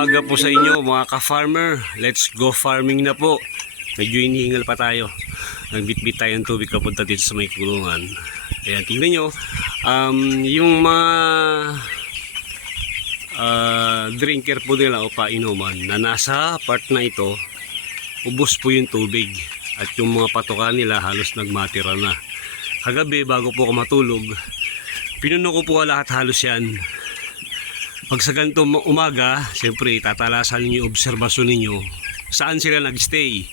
umaga po sa inyo mga ka-farmer. Let's go farming na po. Medyo hinihingal pa tayo. Nagbitbit tayo ng tubig kapunta dito sa may kulungan. Ayan, tingnan nyo. Yung mga drinker po nila o painuman na nasa part na ito, ubos po yung tubig. At yung mga patoka nila halos nagmatira na. Kagabi bago po ako matulog, pinuno ko po lahat halos yan. Pag sa ganito umaga, siyempre tatalasan ninyo yung obserbasyon ninyo saan sila nagstay.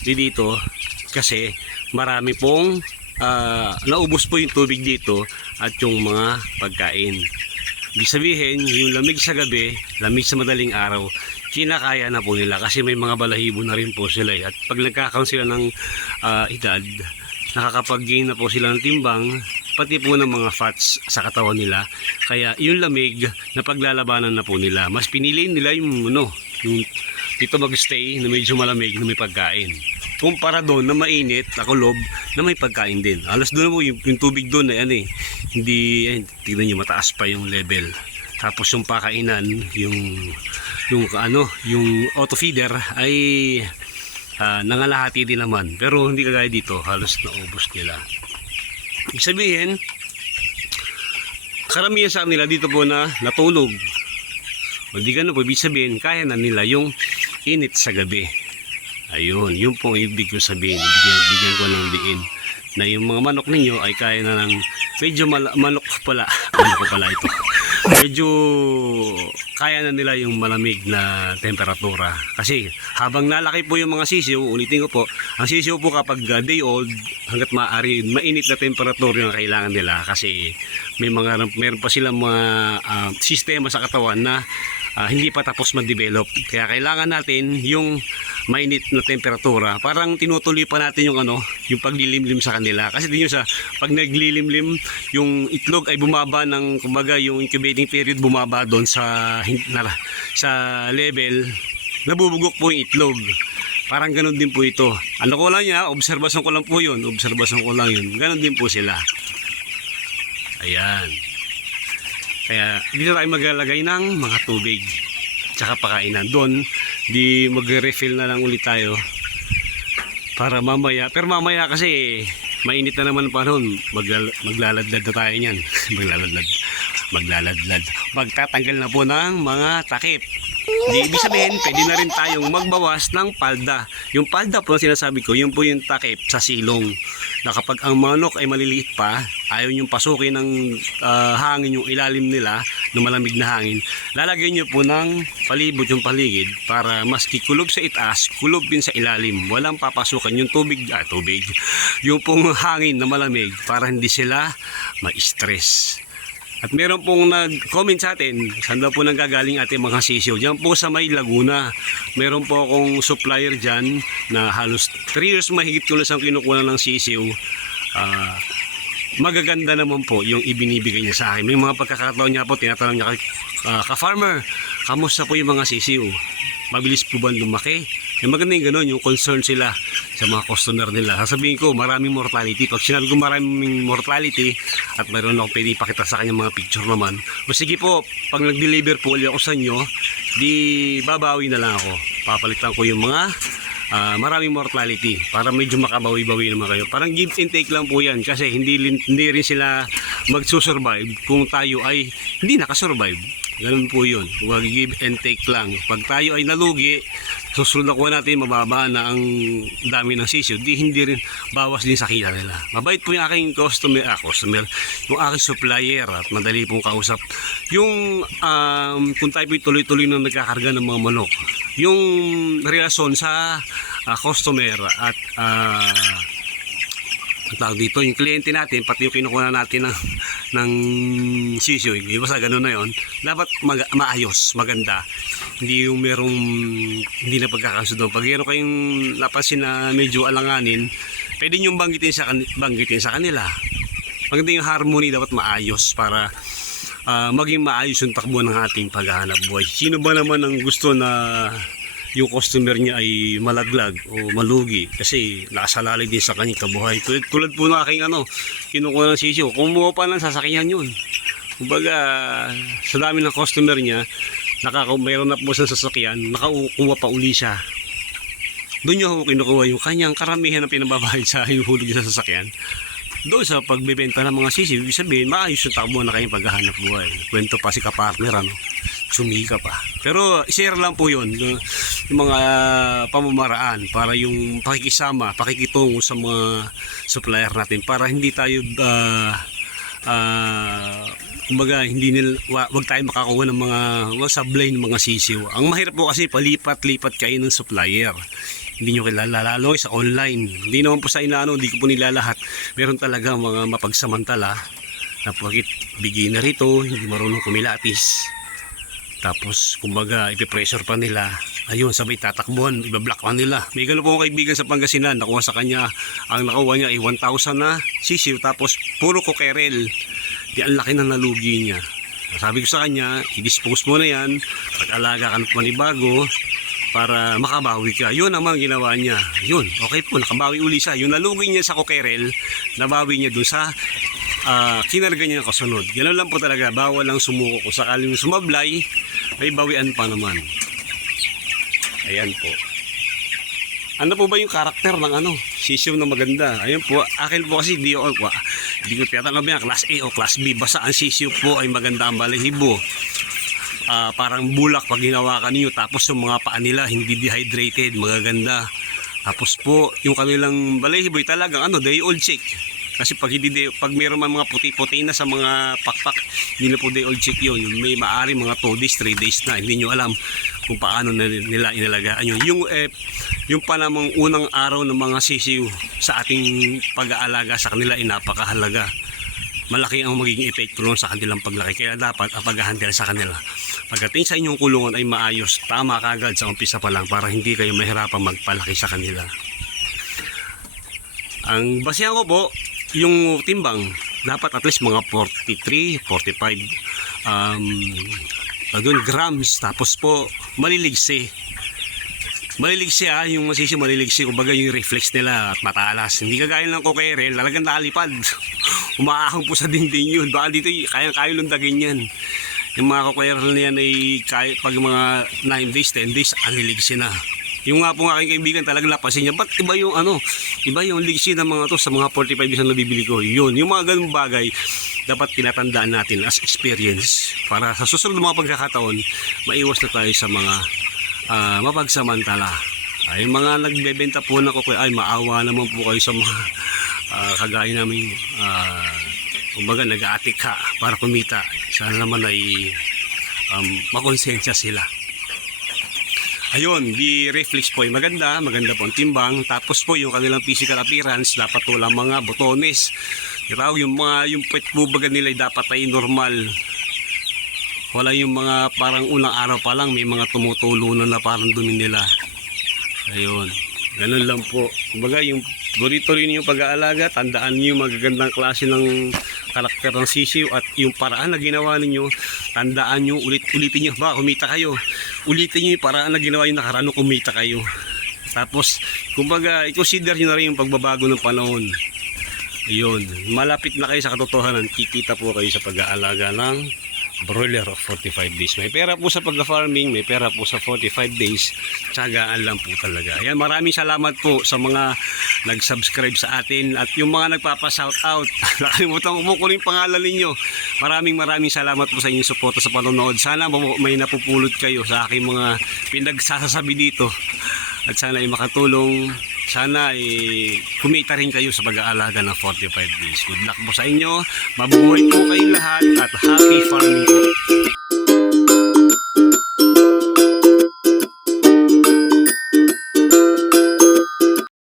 Dito kasi marami pong naubos po yung tubig dito at yung mga pagkain. Ibig sabihin, yung lamig sa gabi, lamig sa madaling araw, kinakaya na po nila kasi may mga balahibo na rin po sila. At pag nagkakaroon sila ng edad, nakakapag-gain na po sila ng timbang, pati po ng mga fats sa katawan nila. Kaya yung lamig na paglalabanan na po nila. Mas pinili nila yung dito magstay na medyo malamig na may pagkain. Kumpara doon na mainit na kulob na may pagkain din. Alas doon po yung tubig doon ay hindi, tignan nyo mataas pa yung level. Tapos yung pakainan, yung auto feeder ay nangalahati din naman. Pero hindi kagaya dito, halos naubos nila. Ibig sabihin, karamihan sa kanila dito po na natulog. Hindi ganun po, ibig sabihin, kaya na nila yung init sa gabi. Ayun, yun po ibig ko sabihin. Bigyan ko ng diin na yung mga manok ninyo ay kaya na ng medyo manok pala ito. Medyo kaya na nila yung malamig na temperatura. Kasi habang nalaki po yung mga sisiw, ulitin ko po, ang sisiw po kapag day old, hanggat maaari, mainit na temperatura yung kailangan nila. Kasi meron pa silang mga sistema sa katawan na hindi pa tapos mag-develop. Kaya kailangan natin yung mainit na temperatura. Parang tinutuloy pa natin yung yung paglilimlim sa kanila. Kasi din sa pag naglilimlim, yung itlog ay bumaba ng, kumbaga, yung incubating period bumaba doon sa level, nabubugok po yung itlog. Parang ganun din po ito. Ano ko lang niya, obserbasyon ko lang po yun. Obserbasyon ko lang yun. Ganun din po sila. Ayan. Kaya dito tayo maglalagay ng mga tubig tsaka pakainan. Doon di magre-refill na lang ulit tayo para mamaya. Pero mamaya kasi mainit na naman pa noon, maglaladlad na tayo niyan. maglaladlad magtatanggal na po ng mga takip. Di ibig sabihin, pwede na rin tayong magbawas ng palda. Yung palda po na sinasabi ko, yun po yung takip sa silong. Na kapag ang manok ay maliliit pa, ayaw yung pasukin ng hangin yung ilalim nila, ng malamig na hangin, lalagyan nyo po ng palibot yung paligid para maski kulob sa itaas, kulob din sa ilalim. Walang papasukan yung tubig, yung pong hangin na malamig para hindi sila ma-stress. At meron pong nag-comment sa atin, saan daw po nanggagaling ating mga sisiw. Diyan po sa may Laguna. Meron po akong supplier dyan na halos 3 years mahigit ko na siyang kinukuha ng sisiw. Magaganda naman po yung ibinibigay niya sa akin. May mga pagkakataon niya po, tinatanong niya, ka-farmer, kamusta po yung mga sisiw? Mabilis po ba lumaki? Yung maganda yung gano'n, yung concern sila sa mga customer nila. Sasabihin ko, maraming mortality. Pag sinabi ko maraming mortality at mayroon ako pwede ipakita sa kanya mga picture naman, o sige po, pag nag-deliver po ulit ako sa inyo, di babawi na lang ako. Papalitan ko yung mga maraming mortality para medyo makabawi-bawi naman kayo. Parang give and take lang po yan kasi hindi rin sila magsusurvive kung tayo ay hindi nakasurvive. Ganun po yun. Give and take lang. Pag tayo ay nalugi, susunod na kuha natin, mababa na ang dami ng sisiw. Hindi rin bawas din sa kita nila. Mabait po yung aking customer, yung aking supplier at madali pong kausap. Yung kung tayo po tuloy-tuloy na nagkakarga ng mga manok, yung relasyon sa customer at tawag dito, yung kliyente natin, pati yung kinukuha natin ng sisiyo, basta gano'n na yun, dapat maayos, maganda. Hindi yung merong hindi na pagkakasunod. Pag meron kayong napansin na medyo alanganin, pwede nyo banggitin sa kanila. Maganda yung harmony, dapat maayos para maging maayos yung takbo ng ating paghahanap buhay. Sino ba naman ang gusto na yung customer niya ay malaglag o malugi kasi nakasalalay din sa kanyang kabuhay. Tulad po na aking kinukuha ng sisiyo, kumuha pa ng sasakyan yun. Kumbaga, sa dami ng customer niya, mayroon na po sa sasakyan, nakakuha pa uli siya. Doon niya ako kinukuha yung kanyang karamihan na pinababayad sa yung hulog niya sa sasakyan. Doon sa pagbebenta ng mga sisiw, ibig sabihin, maayos yung takbo na kayong paghahanap buhay. Kwento pa si kapartner, ano? Sumika pa. Pero share lang po yun, yung mga pamamaraan para yung pakikisama, pakikitungo sa mga supplier natin para hindi tayo kumbaga wag tayo makakuha ng mga sablay ng mga sisiw. Ang mahirap po kasi palipat-lipat kayo ng supplier. Hindi nyo kilala, lalo sa online. Hindi naman po sa inaano, hindi ko po nilalahat. Meron talaga mga mapagsamantala na bakit beginner ito, hindi marunong kumilatis. Tapos kumbaga ipipressure pa nila. Ayun, sabay tatakbuhan, ibablock pa nila. May gano'n po kaibigan sa Pangasinan, nakuha sa kanya, ang nakuha niya ay 1,000 na sisiw, tapos puro kokerel. Di ang laki na nalugi niya. Sabi ko sa kanya, i-dispose mo na yan, pag-alaga ka ng panibago, para makabawi ka. Yun ang mga ginawa niya. Yun, okay po, nakabawi uli siya. Yung nalugi niya sa kokerel, nabawi niya dun sa kinarga niya kasunod. Gano'n lang po talaga, bawal lang sumuko. Kung sakaling sumablay, may bawian pa naman. Ayan po. Ano po ba yung karakter ng sisiw na maganda? Ayun po, akin po kasi hindi ko tinatanong ba yan, class A o class B. Basta ang sisiw po ay maganda ang balahibo. Parang bulak pag hinawakan niyo, tapos yung mga paa nila hindi dehydrated, magaganda. Tapos po yung kanilang balahibo ay talagang day old chick. Kasi pag mayroon man mga puti-puti na sa mga pakpak, hindi na po day old chick yun. May maari mga 2 days, 3 days na, hindi nyo alam kung paano nila inalagaan yun. Yung panamang unang araw ng mga sisiw sa ating pag-aalaga sa kanila ay napakahalaga. Malaki ang magiging epekto nun sa kanilang paglaki. Kaya dapat ang pag-handle sa kanila, pagdating sa inyong kulungan ay maayos, tama kagad sa umpisa pa lang para hindi kayo mahirapan magpalaki sa kanila. Ang basihan ko po, yung timbang, dapat at least mga 43, 45 grams. Tapos po, maliligsi. Maliligsi yung masisi maliligsi. Kumbaga yung reflex nila at matalas. Hindi kagaya ng kokerel, talagang nalipad. Umaahon po sa dingding yun. Baka dito kaya lundagin yan. Yung mga kokerel na yan ay pag mga 9 days, 10 days, aliligsi na. Yung nga po aking kaibigan talagang lapasin niya, ba't iba yung ligsi ng mga to sa mga 45 days na nabibili ko. Yun, yung mga ganung bagay dapat tinatandaan natin as experience para sa susunod ng mga pagkakataon maiwas na tayo sa mga mapagsamantala. Ay mga nagbebenta po ng kokoy, ay maawa naman po kayo sa mga kagaya namin kumbaga nag-aatik ka para kumita. Sana naman ay makonsensya sila. Ayun, di reflex po ay maganda po ang timbang. Tapos po yung kanilang physical appearance, dapat walang mga botones. Yung pet bubaga nila ay dapat ay normal. Wala yung mga parang unang araw pa lang may mga tumutulunan na parang dumi nila. Ayun, ganun lang po. Kumbaga yung tuloy-tuloy niyo pag-aalaga, tandaan niyo yung magagandang klase ng karakter ng sisiw at yung paraan na ginawa ninyo, tandaan niyo, ulitin niyo, ba kumita kayo. Ulitin niyo yung paraan na ginawa yung nakaraan, kumita kayo. Tapos, kumbaga, i-consider niyo na rin yung pagbabago ng panahon. Ayun, malapit na kayo sa katotohanan, kikita po kayo sa pag-aalaga ng broiler of 45 days. May pera po sa pag-farming, may pera po sa 45 days. Tsagaan lang po talaga. Ayan, maraming salamat po sa mga nag-subscribe sa atin at yung mga nagpapa-shoutout. Nakalimutan ko po yung pangalan ninyo. Maraming salamat po sa inyong suporta sa panonood. Sana may napupulot kayo sa aking mga pinagsasabi dito. At sana ay makatulong. Sana ay kumita rin kayo sa pag-aalaga ng 45 days. Good luck po sa inyo. Mabuhay po kayong lahat at happy farming po.